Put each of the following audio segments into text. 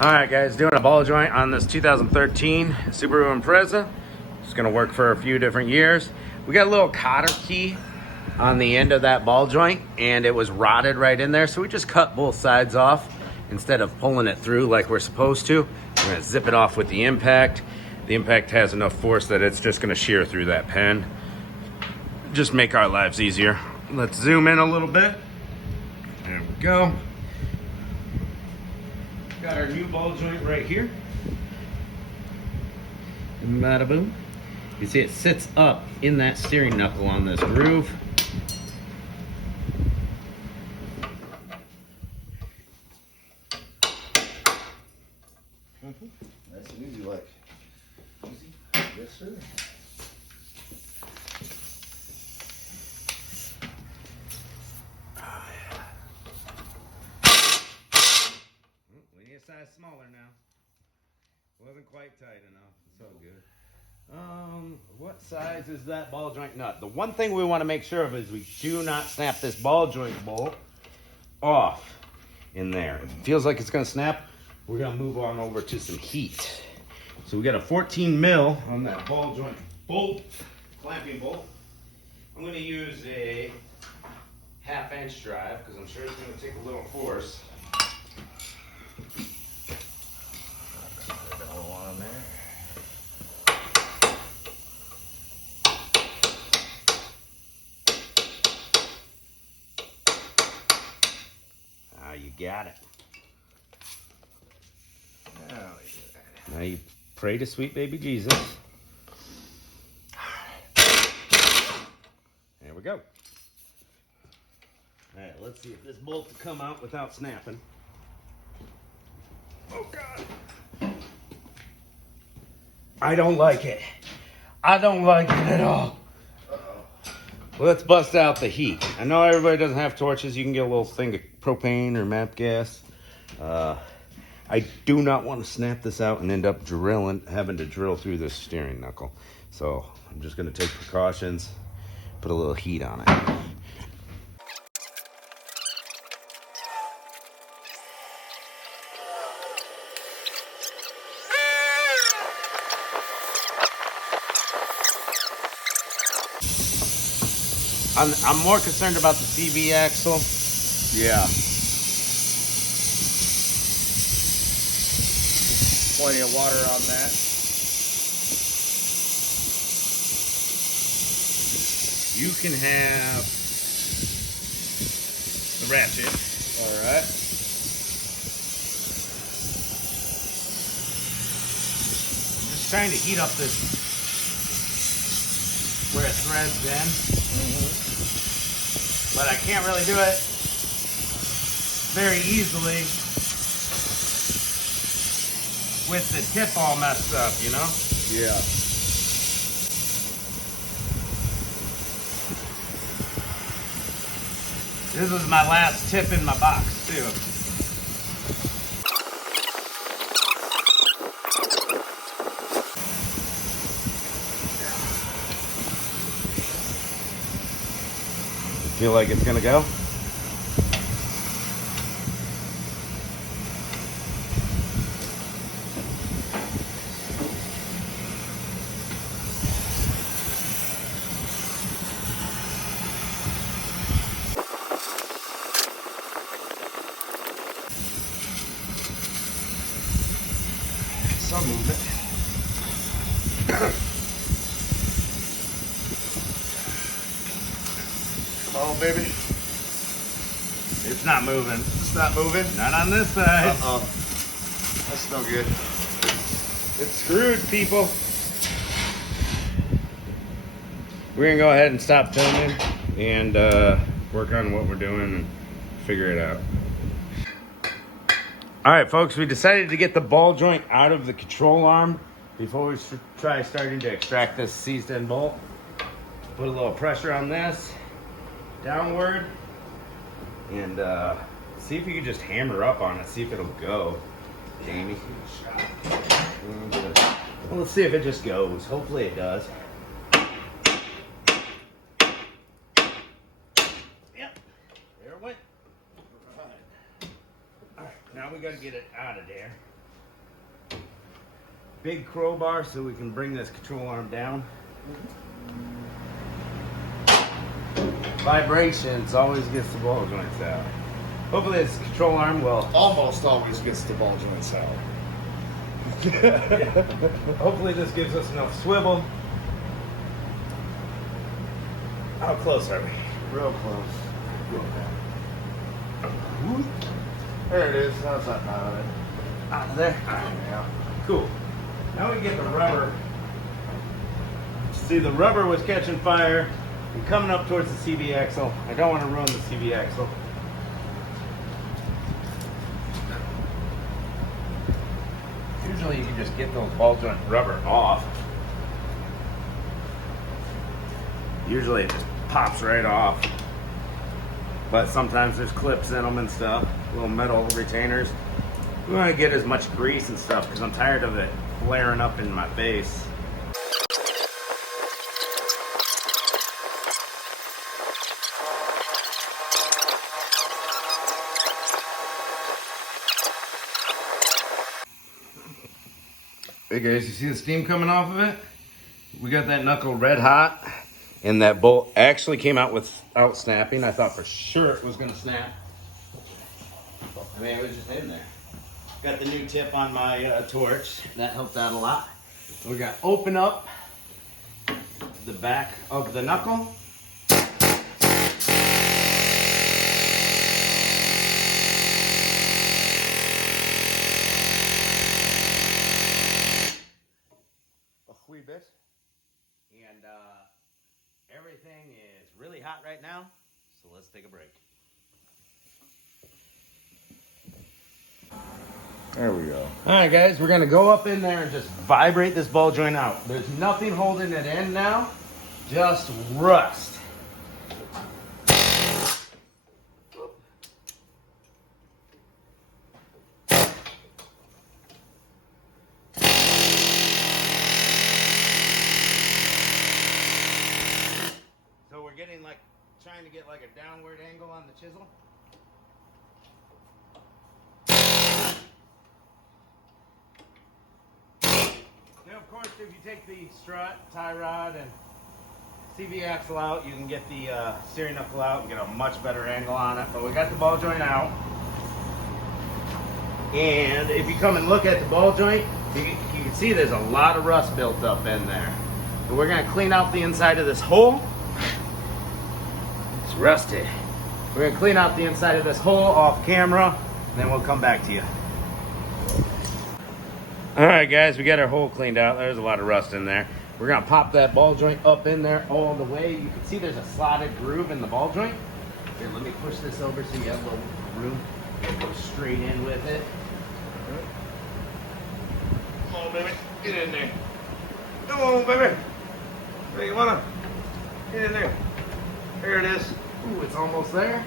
Alright guys, doing a ball joint on this 2013 Subaru Impreza. It's going to work for a few different years. We got a little cotter key on the end of that ball joint and it was rotted right in there, so we just cut both sides off instead of pulling it through like we're supposed to. We're going to zip it off with the impact. The impact has enough force that it's just going to shear through that pen. Just make our lives easier. Let's zoom in a little bit. There we go. Got our new ball joint right here. Bada boom. You see it sits up in that steering knuckle on this groove. Nice and easy, like. Easy? Yes, sir. We need a size smaller now. Wasn't quite tight enough. It's all good. What size is that ball joint nut? The one thing we want to make sure of is we do not snap this ball joint bolt off in there. If it feels like it's going to snap, we're going to move on over to some heat. So we got a 14 mil on that ball joint bolt, clamping bolt. I'm going to use a 1/2 inch drive because I'm sure it's going to take a little force. On there. Ah, you got it. Now you pray to sweet baby Jesus. There we go. All right, let's see if this bolt will come out without snapping. Oh God. I don't like it. I don't like it at all. Let's bust out the heat. I know everybody doesn't have torches. You can get a little thing of propane or MAP gas. I do not want to snap this out and end up having to drill through this steering knuckle. So I'm just going to take precautions, put a little heat on it. I'm more concerned about the CV axle. Yeah. Plenty of water on that. You can have the ratchet. All right. I'm just trying to heat up this where it threads in. But I can't really do it very easily with the tip all messed up, you know? Yeah. This is my last tip in my box, too. Feel like it's gonna go? Some movement. Oh, baby. It's not moving. It's not moving? Not on this side. Uh-oh. That's no good. It's screwed, people. We're gonna go ahead and stop filming and work on what we're doing and figure it out. All right, folks, we decided to get the ball joint out of the control arm before we try starting to extract this seized end bolt. Put a little pressure on this, downward, and see if you can just hammer up on it, see if it'll go. Jamie. Well, let's see if it just goes. Hopefully it does. Yep, there it went. All right, now we gotta get it out of there. big crowbar so we can bring this control arm down. Vibrations always gets the ball joints out. Hopefully this control arm will... Almost always gets the ball joints out. Hopefully this gives us enough swivel. How close are we? Real close. There it is. How's that out of it? Out of there? Yeah. Cool. Now we get the rubber. See, the rubber was catching fire and coming up towards the CV axle. I don't want to ruin the CV axle. Usually you can just get those ball joint rubber off. Usually it just pops right off. But sometimes there's clips in them and stuff. Little metal retainers. We want to get as much grease and stuff because I'm tired of it flaring up in my face. Hey guys, you see the steam coming off of it? We got that knuckle red hot, and that bolt actually came out without snapping. I thought for sure it was gonna snap. I mean, it was just in there. Got the new tip on my torch. That helped out a lot. We're gonna open up the back of the knuckle. A wee bit. And everything is really hot right now, so let's take a break. There we go. All right, guys, we're gonna go up in there and just vibrate this ball joint out. There's nothing holding it in now, just rust. So we're getting like, trying to get like a downward angle on the chisel. Now, of course, if you take the strut, tie rod, and CV axle out, you can get the steering knuckle out and get a much better angle on it. But we got the ball joint out. And if you come and look at the ball joint, you can see there's a lot of rust built up in there. So we're gonna clean out the inside of this hole. It's rusty. We're gonna clean out the inside of this hole off camera, and then we'll come back to you. All right, guys, we got our hole cleaned out. There's a lot of rust in there. We're gonna pop that ball joint up in there all the way. You can see there's a slotted groove in the ball joint. Here, let me push this over so you have a little room. It goes straight in with it. Come on, baby, get in there. Come on, baby. Where you wanna? Get in there. There it is. Ooh, it's almost there.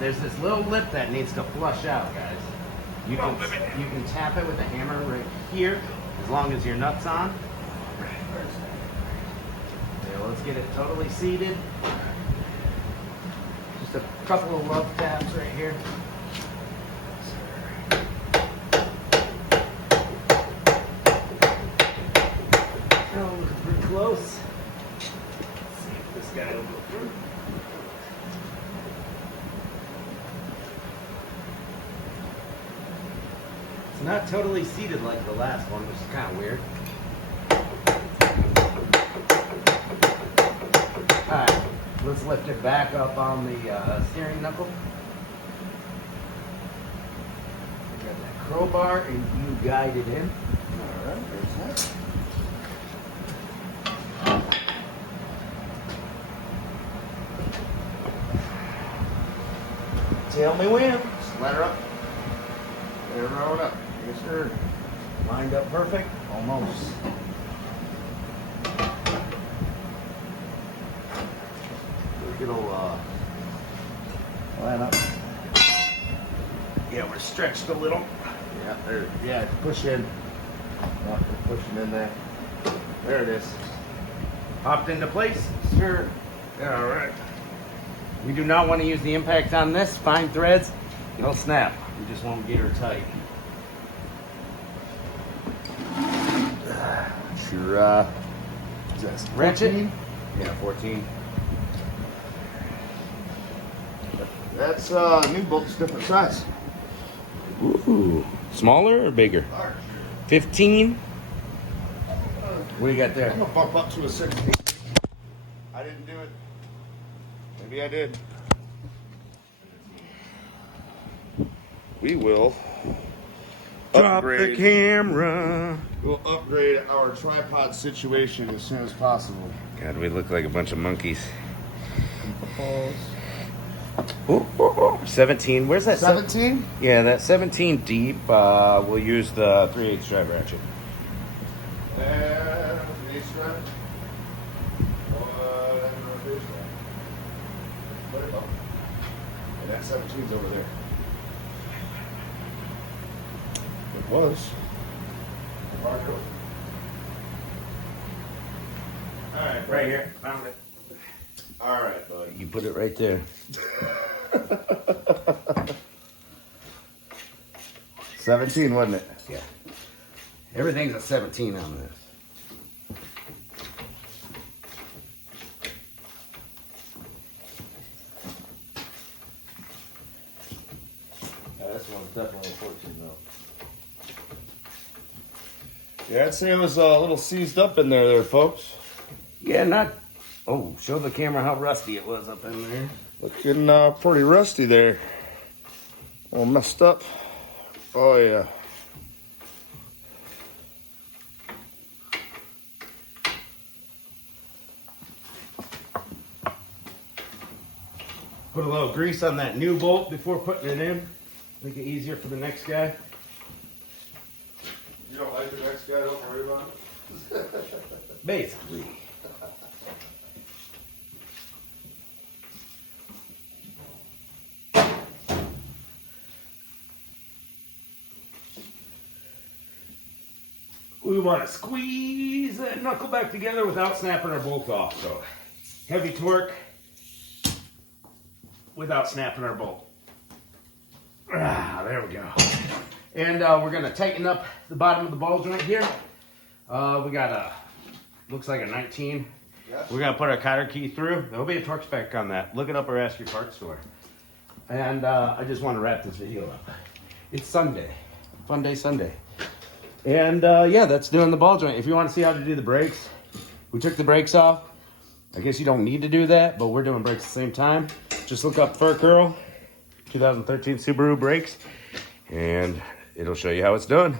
There's this little lip that needs to flush out, guys. You can tap it with a hammer right here, as long as your nut's on. Yeah, let's get it totally seated. Just a couple of love taps right here. Oh, pretty close. Let's see if this guy will go through. Not totally seated like the last one, which is kind of weird. Alright, let's lift it back up on the steering knuckle. We got that crowbar and you guide it in. Alright, there's that. Tell me when. Let her up. Let her roll up. Yes, sir. Lined up perfect. Almost. It'll line up. Yeah, we're stretched a little. Yeah, there. Yeah, push in. Yeah, we're pushing in there. There it is. Popped into place. Sure. Yeah, all right. We do not want to use the impact on this. Fine threads, it'll snap. We just want to get her tight. your ratchet. 14? Yeah, 14. That's new bolts, different size. Ooh, smaller or bigger? Large. 15. What do you got there? I'm gonna bump up to a 16. I didn't do it. Maybe I did. We will Drop the upgrade. camera. We'll upgrade our tripod situation as soon as possible. God, we look like a bunch of monkeys. Ooh, ooh, ooh. 17. Where's that? 17? Yeah, that 17 deep. We'll use the 3/8 drive ratchet. And the ace drive. And that 17's over there. It was. Alright, right here. Found it. All right, buddy. You put it right there. 17, wasn't it? Yeah. Everything's a 17 on this. Yeah, this one's definitely a 14 though. Yeah, I'd say it was a little seized up in there, folks. Yeah, not. Oh, show the camera how rusty it was up in there. Looking pretty rusty there. All messed up. Oh yeah. Put a little grease on that new bolt before putting it in. Make it easier for the next guy. You don't like the next guy, don't worry about it. Basically. We want to squeeze that knuckle back together without snapping our bolt off. So heavy torque without snapping our bolt. Ah, there we go. And we're going to tighten up the bottom of the ball joint here. We got a, looks like a 19. Yeah. We're going to put our cotter key through. There'll be a torque spec on that. Look it up or ask your parts store. And I just want to wrap this video up. It's Sunday. Fun day Sunday. And yeah, that's doing the ball joint. If you want to see how to do the brakes, we took the brakes off. I guess you don't need to do that, but we're doing brakes at the same time. Just look up Fur Curl 2013 Subaru brakes, and it'll show you how it's done.